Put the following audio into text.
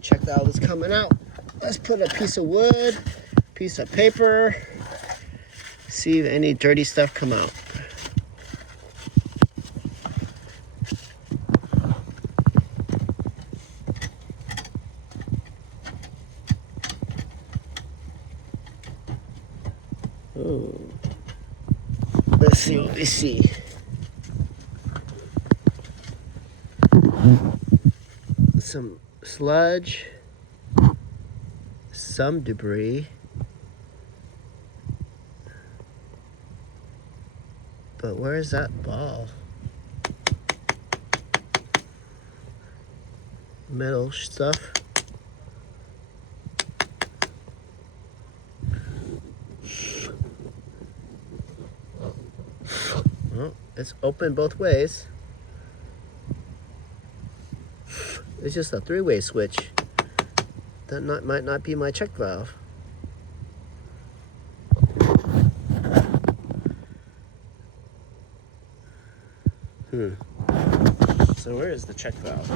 Check valve is coming out. Let's put a piece of wood, piece of paper, see if any dirty stuff come out. Ooh. Let's see what we see. Some sludge, some debris, but where's that ball? Metal stuff. Well, it's open both ways. It's just a three-way switch. That might not be my check valve. So where is the check valve?